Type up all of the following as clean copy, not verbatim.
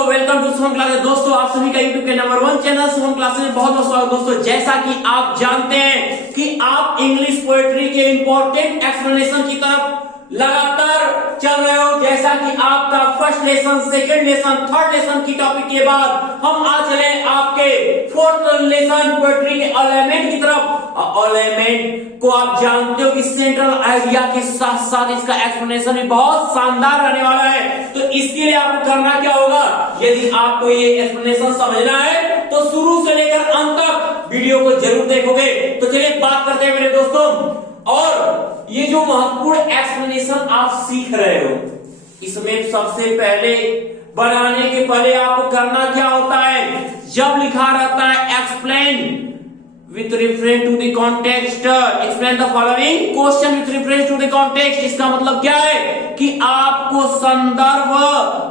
दोस्तों, welcome to Suman classes. दोस्तों, आप सभी का यूट्यूब के नंबर 1 चैनल सुमन क्लासेस में बहुत बहुत स्वागत। दोस्तों, जैसा कि आप जानते हैं कि आप इंग्लिश पोएट्री के इंपॉर्टेंट एक्सप्लेनेशन की तरफ लगातार चल रहे हो। जैसा कि आपका first lesson, second lesson, third lesson की टॉपिक के बाद हम आ चले आपके फोर्थ लेसन पोएट्री के एलिमेंट की तरफ। एलिमेंट को आप जानते हो कि सेंट्रल आइडिया के साथ साथ इसका एक्सप्लेनेशन भी बहुत शानदार रहने वाला है। तो इसके लिए आपको करना क्या होगा, यदि आपको ये एक्सप्लेनेशन समझना है तो शुरू से लेकर अंत तक वीडियो को जरूर देखोगे। तो चलिए बात करते हैं मेरे दोस्तों। और ये जो महत्वपूर्ण एक्सप्लेनेशन आप सीख रहे हो, इसमें सबसे पहले बनाने के पहले आपको करना क्या होता है, जब लिखा रहता है explain with reference to the context, explain the following question with reference to the context, इसका मतलब क्या है कि आपको संदर्भ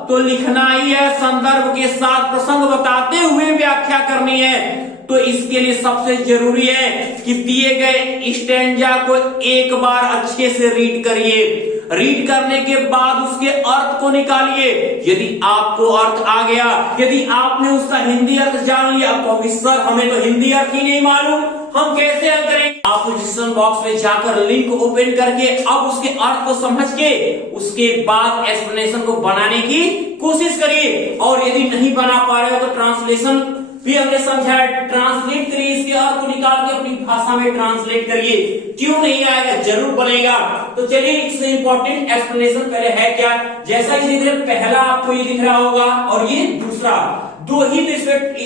तो लिखना ही है, संदर्भ के साथ प्रसंग बताते हुए व्याख्या करनी है। तो इसके लिए सबसे जरूरी है कि दिए गए स्टैंजा को एक बार अच्छे से रीड करिए। रीड करने के बाद उसके अर्थ को निकालिए। यदि आपको अर्थ आ गया, यदि आपने उसका हिंदी अर्थ जान लिया, तो सर हमें तो हिंदी अर्थ ही नहीं मालूम, हम कैसे हल करेंगे। आप डिस्क्रिप्शन बॉक्स में जाकर लिंक ओपन करके अब उसके अर्थ को समझ के उसके बाद एक्सप्लेनेशन को बनाने की कोशिश करिए। और यदि नहीं बना पा रहे हो तो ट्रांसलेशन भी हमने समझाया, ट्रांसलेट करिए, इसके अर्थ को निकाल के अपनी भाषा में ट्रांसलेट करिए। क्यों नहीं आएगा, जरूर बनेगा। तो चलिए, इससे इंपॉर्टेंट एक्सप्लेनेशन पहले है क्या, जैसा कि पहला आपको ये दिख रहा होगा और ये दूसरा, दो ही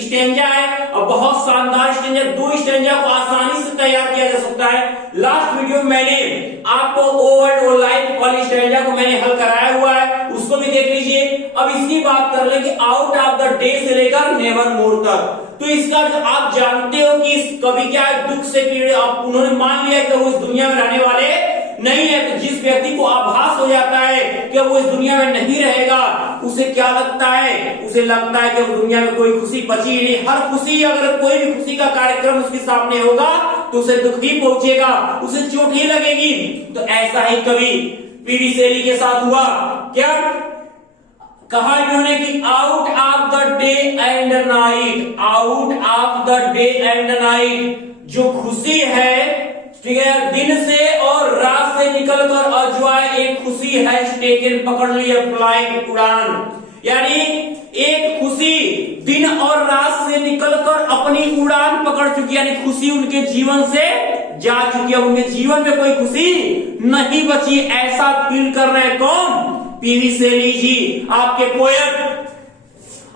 स्टेंजा है और बहुत शानदार स्टेंजा। दो स्टेंजा को आसानी से तैयार किया जा सकता है। लास्ट वीडियो में मैंने आपको ओवर्ड और लाइफ वाली स्टेंजा को मैंने हल कराया हुआ है, उसको भी देख लीजिए। अब इसकी बात कर ले कि आउट ऑफ द डे से लेकर नेवर मोर तक। तो इसका जो आप जानते हो कि इस कवि क्या दुख से पीड़ित, आप उन्होंने मान लिया कि वो इस दुनिया में रहने वाले नहीं है। तो जिस व्यक्ति को आभास हो जाता है कि वो इस दुनिया में नहीं रहेगा, उसे क्या लगता है, उसे लगता है कि वो दुनिया में कोई खुशी बची ही नहीं। हर खुशी, अगर कोई भी खुशी का कार्यक्रम उसके सामने होगा तो उसे दुख ही पहुंचेगा, उसे चोट ही लगेगी। तो ऐसा ही कवि पीवी शैली के साथ हुआ। क्या कहा इन्होंने कि out of the day and night, out of the day and night, जो खुशी है ठीक है दिन से और रात से निकलकर अजवाय एक खुशी है टेकन, पकड़ लिया फ्लाइट, उड़ान। यानी एक खुशी दिन और रात से निकलकर अपनी उड़ान पकड़ चुकी, यानी खुशी उनके जीवन से जा चुकी है, उनके जीवन में कोई खुशी नहीं बची। ऐसा फील कर रहे हैं कौन, पीवी शैली जी, आपके पोएट।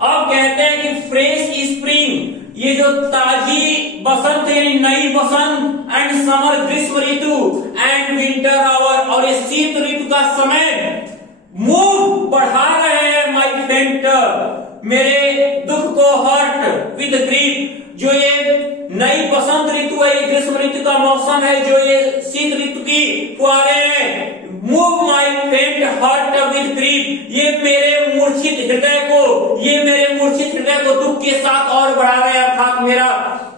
अब कहते हैं कि फ्रेश स्प्रिंग, ये जो ताजी बसंत यानी नई बसंत, एंड समर ग्रीष्म ऋतु, एंड विंटर आवर, और ये शीत ऋतु का समय मूव बढ़ा रहे हैं माई फेंट, मेरे दुख को हर्ट विद ग्रीफ। जो ये नई बसंत ऋतु है, ये ग्रीष्म ऋतु का मौसम है, जो ये शीत ऋतु की फुहारे हैं, मूव माई फेंट हर्ट विद ग्रीफ, ये मेरे मूर्छित हृदय को, ये मेरे मूर्छित हृदय को दुख के साथ और बढ़ा रहे हैं। अर्थात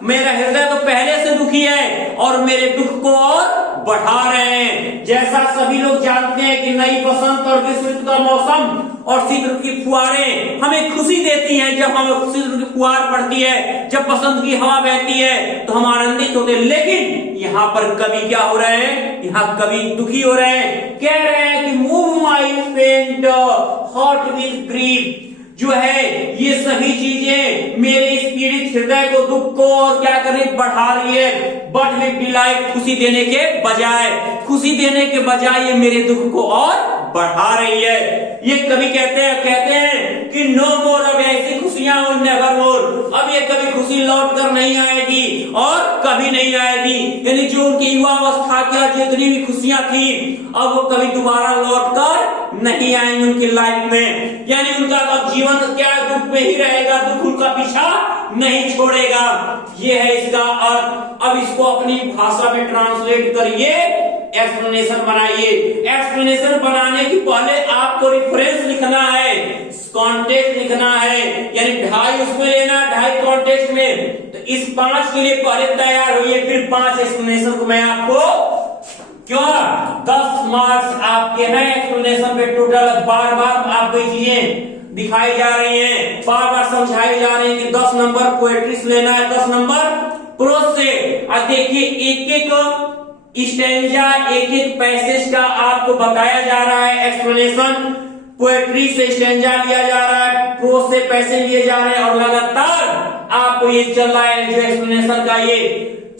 मेरा हृदय तो पहले से दुखी है और मेरे दुख को और बढ़ा रहे हैं। जैसा सभी लोग जानते हैं कि नई बसंत और ग्रीष्म ऋतु का मौसम और शीत ऋतु की फुहारें हमें खुशी देती हैं। जब हमें शीत ऋतु की फुहार पड़ती है, जब बसंत की हवा बहती है तो हम आनंदित होते हैं। लेकिन यहाँ पर कवि क्या हो रहे हैं, यहाँ कवि दुखी हो रहे हैं, कह रहे हैं कि मूव माई फेंट हॉट विद ग्रीफ, जो है ये सभी चीजें मेरे इस पीड़ित हृदय को, दुख को और क्या करने बढ़ा रही है। बट विद डिलाइट, खुशी देने के बजाय, खुशी देने के बजाय ये मेरे दुख को और बढ़ा रही है। ये कवि कहते हैं कि नो मोर, अब ऐसी खुशियां नेवर मोर, अब ये कभी खुशी लौट कर नहीं आएगी और कभी नहीं आएगी। यानी जो उनकी युवावस्था की जितनी भी खुशियां थी, अब वो कभी दोबारा लौट कर नहीं आएंगी उनकी लाइफ में। यानी उनका अब जीवन क्या दुख में ही रहेगा, दुख उनका पीछा नहीं छोड़ेगा। ये है इसका अर्थ। अब इसको अपनी भाषा में ट्रांसलेट करिए, एक्सप्लेनेशन बनाइए। एक्सप्लेनेशन बनाने के पहले आपको रेफरेंस लिखना है, कॉन्टेक्स्ट लिखना है, यानी 2.5 उसमें लेना, 2.5 कॉन्टेक्स्ट में। तो इस 5 के लिए पहले तैयार होइए, फिर 5 एक्सप्लेनेशन को मैं आपको क्यों 10 मार्क्स आपके हैं एक्सप्लेनेशन पे टोटल। बार बार आप देखिए दिखाई जा रही हैं, बार बार समझाई जा रही है कि 10 नंबर पोएट्री से लेना है, 10 नंबर प्रोज से। अब देखिए एक एक स्टैंजा, एक एक पैसेज का आपको बताया जा रहा है एक्सप्लेनेशन। पोएट्री से स्टैंजा लिया जा रहा है, प्रोज से पैसेज लिए जा रहे हैं और लगातार आपको ये चल रहा है जो एक्सप्लेनेशन का ये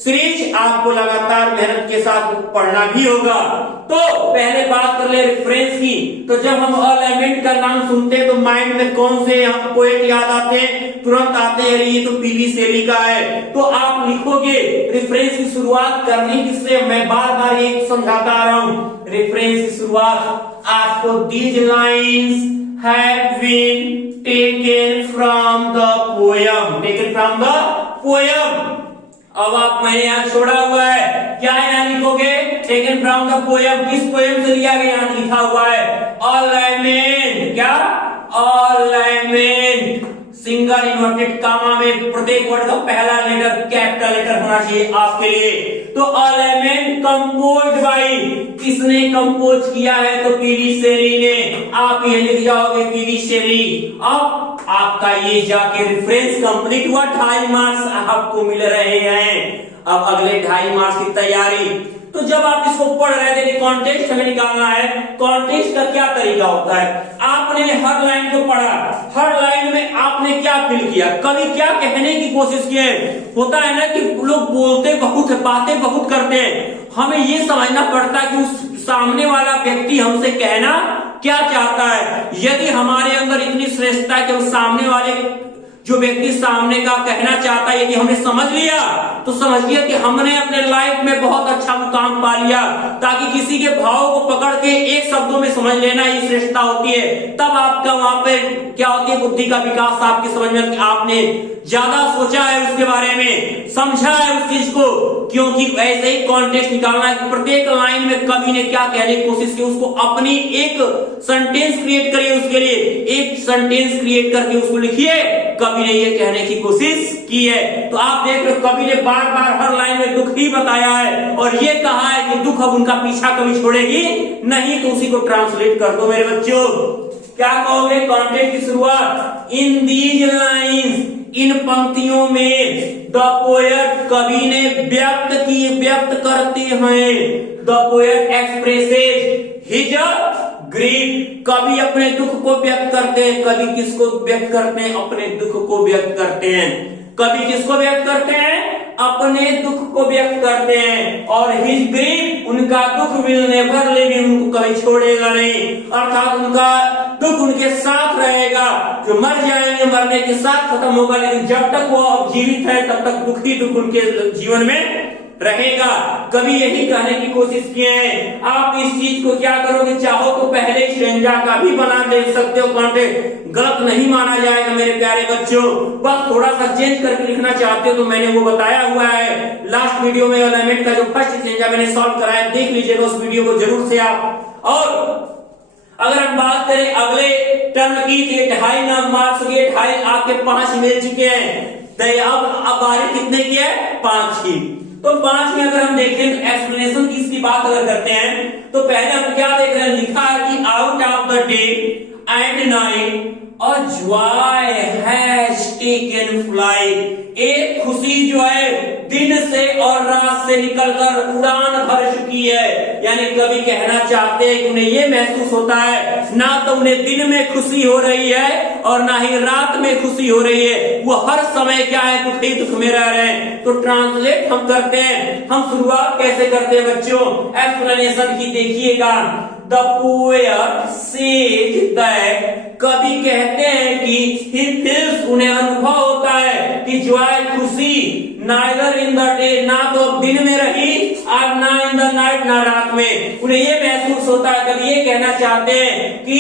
सीरीज आपको लगातार मेहनत के साथ पढ़ना भी होगा। तो पहले बात कर ले रेफरेंस की। तो जब हम अलाइनमेंट का नाम सुनते हैं तो माइंड में कौन से हम पोएट याद आते हैं? तुरंत आते हैं ये तो पीवी शैली का है। तो आप लिखोगे रेफरेंस की शुरुआत करनी किससे? मैं बार बार एक समझाता आ रहा हूं, रेफरेंस की शुरुआत आपको these lines have been taken from the poem, taken from the poem. अब आप मैंने यहाँ छोड़ा हुआ है, क्या यहाँ लिखोगे? Taken from the poem. किस पोयम से लिया गया? यहाँ लिखा हुआ है अलाइनमेंट। क्या? अलाइनमेंट। सिंगल इन्वर्टेड कामा में प्रत्येक वर्ड का पहला लेटर कैपिटल लेटर होना चाहिए आपके लिए। तो अलाइनमेंट कंपोज्ड बाय, किसने कंपोज किया है? तो पीवी शैली ने। आप ये लिख जाओगे पीवी शैली। अब आपका ये जाके रेफरेंस कंप्लीट हुआ, 2.5 मार्क्स आपको मिल रहे हैं। अब अगले 2.5 मार्क्स की तैयारी। तो जब आप इसको पढ़ रहे थे, कॉन्टेक्स्ट हमें निकालना है। कॉन्टेक्स्ट का क्या तरीका होता है? आपने हर लाइन को पढ़ा, हर लाइन में आपने क्या फील किया, कभी क्या कहने की कोशिश की है। होता है ना कि लोग बोलते बहुत है, बातें बहुत करते हैं, हमें ये समझना पड़ता है कि उस सामने वाला व्यक्ति हमसे कहना क्या चाहता है। यदि हमारे अंदर इतनी श्रेष्ठता है कि उस सामने वाले जो व्यक्ति सामने का कहना चाहता है, यदि हमने समझ लिया तो समझिए कि हमने अपने लाइफ में बहुत अच्छा मुकाम पा लिया। ताकि किसी के भाव को पकड़ के एक शब्दों में समझ लेना ही श्रेष्ठता होती है। तब आपका वहां पे क्या होती है? बुद्धि का विकास आपकी समझ में, आपने ज्यादा सोचा है उसके बारे में, समझा है उस चीज को। क्योंकि ऐसे ही कॉन्टेक्स्ट निकालना है कि प्रत्येक लाइन में कवि ने क्या कहने की कोशिश की, उसको अपनी एक सेंटेंस क्रिएट करिए। उसके लिए एक सेंटेंस क्रिएट करके उसको लिखिए, कवि ने ये कहने की कोशिश की है। तो आप देख रहे हो कवि ने बार बार हर लाइन में दुख ही बताया है और ये कहा है कि दुख अब उनका पीछा कभी छोड़ेगी नहीं। तो उसी को ट्रांसलेट कर दो मेरे बच्चों। क्या कहोगे? कॉन्टेक्स्ट की शुरुआत, इन दीज लाइन्स, इन पंक्तियों में द पोएट, कवि ने व्यक्त करते हैं। The poet expresses his grief, कवि अपने दुख को व्यक्त करते हैं। कवि किसको व्यक्त करते हैं? अपने दुख को व्यक्त करते हैं। कवि किसको व्यक्त करते हैं? अपने दुख को व्यक्त करते हैं। और हिज ग्रीफ, उनका दुख विल नेवर लीव, उनको कभी छोड़ेगा नहीं। अर्थात उनका दुख उनके साथ रहेगा। जो मर जाएंगे मरने के साथ खत्म होगा, लेकिन जब तक वो जीवित है तब तक दुख ही दुख उनके जीवन में रहेगा। कभी यही कहने की कोशिश किए हैं। आप इस चीज को क्या करोगे? चाहो तो पहले स्टैंजा का भी बना दे सकते हो, कॉन्टेक्स्ट गलत नहीं माना जाएगा मेरे प्यारे बच्चों। बस थोड़ा सा चेंज करके लिखना चाहते हो तो मैंने वो बताया हुआ है लास्ट वीडियो में। अलाइनमेंट का जो फर्स्ट स्टैंजा मैंने सॉल्व कराया, देख लीजिएगा उस वीडियो को जरूर से आप। और अगर हम बात करें अगले टर्म की, 2.5 मार्क्स के 2.5 आपके 5 मिल चुके हैं। अब बारी कितने की है? 5 की। तो 5 में अगर हम देखें तो एक्सप्लेनेशन की इसकी बात अगर करते हैं तो पहले हम क्या देख रहे हैं? लिखा है कि out of the day and night a joy has taken flight, एक खुशी जो है दिन से और रात से निकलकर उड़ान भर चुकी है। यानी कवि कहना चाहते हैं कि उन्हें ये महसूस होता है ना तो उन्हें दिन में खुशी हो रही है और ना ही रात में खुशी हो रही है, वो हर समय क्या है? दुख ही दुख में रह रहे हैं। तो ट्रांसलेट हम करते हैं। हम शुरुआत कैसे करते हैं बच्चों? एक्सप्लेनेशन की देखिएगा। द पोएट सेज दैट, कवि कहते हैं कि ही फील्स, उन्हें अनुभव होता है कि जॉय खुशी, नाइदर इन द डे, ना तो दिन में रही और ना इन द नाइट, ना रात में। उन्हें ये महसूस होता है, कवि ये कहना चाहते हैं कि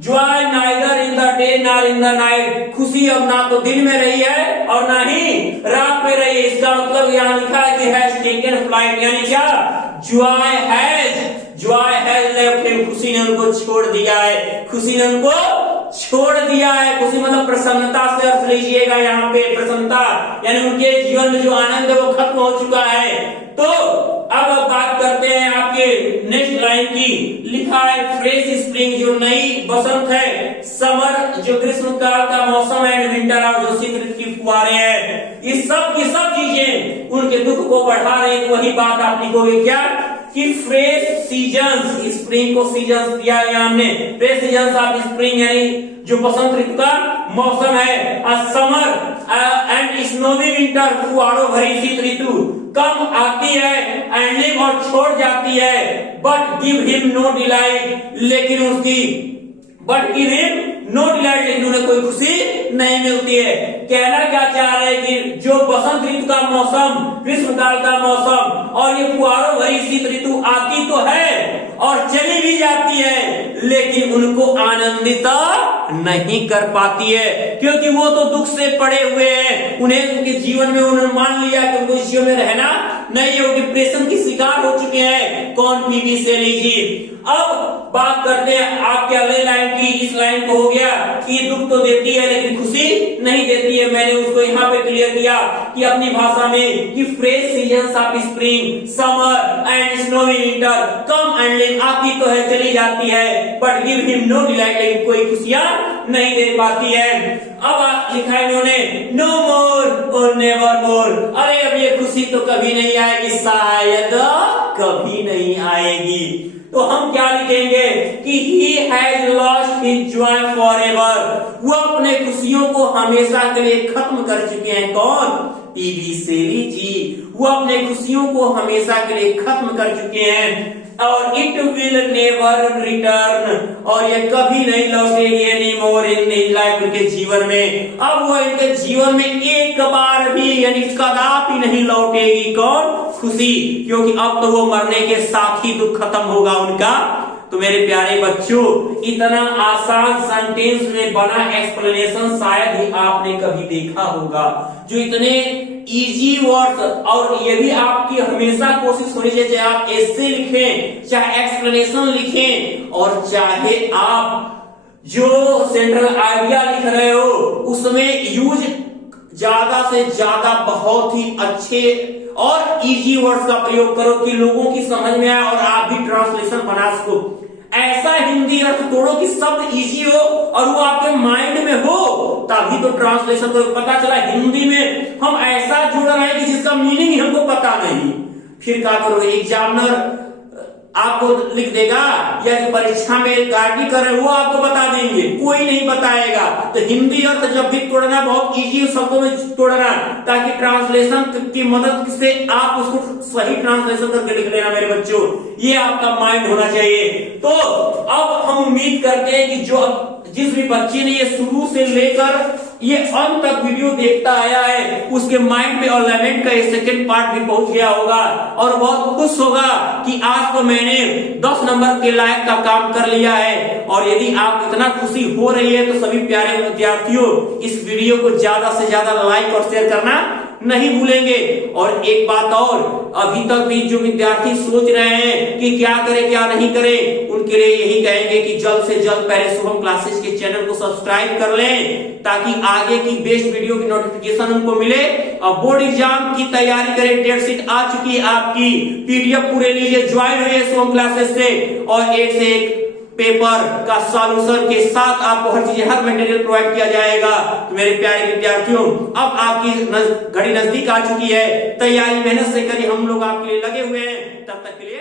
Joy neither in the day nor in the night, खुशी अब ना तो दिन में रही है और ना ही रात में रही है। इसका मतलब यहाँ लिखा है कि हैज टेकन फ्लाइट, यानी क्या? जॉय हैज लेफ्ट हिम, खुशी ने उनको छोड़ दिया है। खुशी ने उनको छोड़ दिया है। खुशी मतलब प्रसन्नता से अर्थ लीजिएगा यहाँ पे, प्रसन्नता यानी उनके जीवन में जो आनंद है वो खत्म हो चुका है। तो अब बात करते हैं आपके नेक्स्ट लाइन की। लिखा है फ्रेश स्प्रिंग, जो नई बसंत है, समर जो ग्रीष्म काल का मौसम है, एंड विंटर और जो शीत ऋतु की फुहारें हैं, इस सब की सब चीजें उनके दुख को बढ़ा रही है। वही बात आप लिखोगे क्या कि फ्रेश सीजन्स, स्प्रिंग को सीजन्स दिया है हमने, फ्रेश सीजन्स ऑफ स्प्रिंग यानी जो बसंत ऋतु का मौसम है, समर एंड स्नोवी विंटर फुहारों भरी शीत ऋतु कम आती है एंड लिव और छोड़ जाती है, but give him no delight, लेकिन उसकी but give him no delight, लेकिन उन्हें कोई खुशी नहीं मिलती है। कहना क्या चाह रहे हैं कि जो बसंत ऋतु का मौसम, ग्रीष्म काल का मौसम और ये फुहारों भरी शीत ऋतु आती तो है और चली भी जाती है, लेकिन उनको आनंदित नहीं कर पाती है, क्योंकि वो तो दुख से पड़े हुए हैं। उन्हें उनके जीवन में उन्होंने मान लिया कि उनको इस जीवन में रहना नहीं है, वो डिप्रेशन की शिकार हो चुके हैं। कौन? पीबी शैली जी। अब बात करते हैं आपके अगले लाइन की। इस लाइन को हो गया कि दुख तो देती है लेकिन खुशी नहीं देती है। मैंने उसको यहाँ पे क्लियर किया कि अपनी भाषा में कि fresh seasons of spring, summer and snowy winter come and live, आती तो है चली जाती है, but give him no delight, लेकिन कोई खुशियां नहीं दे पाती है। अब लिखा है इन्होंने नो मोर और नेवर मोर, अरे अब ये खुशी तो कभी नहीं आएगी, शायद कभी नहीं आएगी। तो हम क्या लिखेंगे कि he has lost his joy forever, वो अपने खुशियों को हमेशा के लिए खत्म कर चुके हैं। कौन? पीबी शैली जी। वो अपने खुशियों को हमेशा के लिए खत्म कर चुके हैं और इट विल नेवर रिटर्न, और ये कभी नहीं लौटेगी any more in his life, उनके जीवन में। अब वो इनके जीवन में एक बार भी यानी कदापि नहीं लौटेगी। कौन? खुशी, क्योंकि अब तो वो मरने के साथ ही दुख खत्म होगा उनका। तो मेरे प्यारे बच्चों, इतना आसान सेंटेंस में बना एक्सप्लेनेशन शायद ही आपने कभी देखा होगा, जो इतने इजी वर्ड्स, और ये भी आपकी हमेशा कोशिश होनी चाहिए, चाहे आप एस्से लिखें, चाहे एक्सप्लेनेशन लिखें, और चाहे आप जो सेंट्रल आइडिया लिख रहे हो उसमें यूज ज्यादा से ज्यादा बहुत ही अच्छे और इजी वर्ड्स का प्रयोग करो कि लोगों की समझ में आए और आप भी ट्रांसलेशन बना सको। ऐसा हिंदी अर्थ तोड़ो कि शब्द इजी हो और वो आपके माइंड में हो, तभी तो ट्रांसलेशन को पता चला। हिंदी में हम ऐसा जुड़ रहे हैं कि जिसका मीनिंग ही हमको पता नहीं, फिर क्या करोगे? एग्जामिनर आपको लिख देगा या जो परीक्षा में गारंटी कर रहे हैं वो आपको बता देंगे, कोई नहीं बताएगा। तो हिंदी अर्थ जब भी तोड़ना बहुत इजी शब्दों में तोड़ना, ताकि ट्रांसलेशन की मदद से आप उसको सही ट्रांसलेशन करके लिख लेना। मेरे बच्चों, ये आपका माइंड होना चाहिए। तो अब हम उम्मीद करते हैं कि जिस भी बच्चे ने ये शुरू से लेकर ये अंत तक वीडियो देखता आया है, उसके माइंड में ऑर्नामेंट का सेकंड पार्ट भी पहुंच गया होगा और बहुत खुश होगा कि आज तो मैंने 10 नंबर के लायक का काम कर लिया है। और यदि आप इतना खुशी हो रही है तो सभी प्यारे विद्यार्थियों, इस वीडियो को ज्यादा से ज्यादा लाइक और शेयर करना नहीं भूलेंगे। और एक बात और, अभी तक भी जो विद्यार्थी सोच रहे हैं कि क्या करें क्या नहीं करें, उनके लिए यही कहेंगे कि जल्द से जल्द पहले शुभम क्लासेस के चैनल को सब्सक्राइब कर लें, ताकि आगे की बेस्ट वीडियो की नोटिफिकेशन उनको मिले। और बोर्ड एग्जाम की तैयारी करें, डेट शीट आ चुकी है आपकी, पीडीएफ पूरे लीजिए, ज्वाइन होइए शुभम क्लासेस से, और एक से एक पेपर का सॉल्यूशन के साथ आपको हर चीज, हर मटेरियल प्रोवाइड किया जाएगा। तो मेरे प्यारे विद्यार्थियों, अब आपकी घड़ी नजदीक आ चुकी है, तैयारी मेहनत से करिए, हम लोग आपके लिए लगे हुए हैं। तब तक के लिए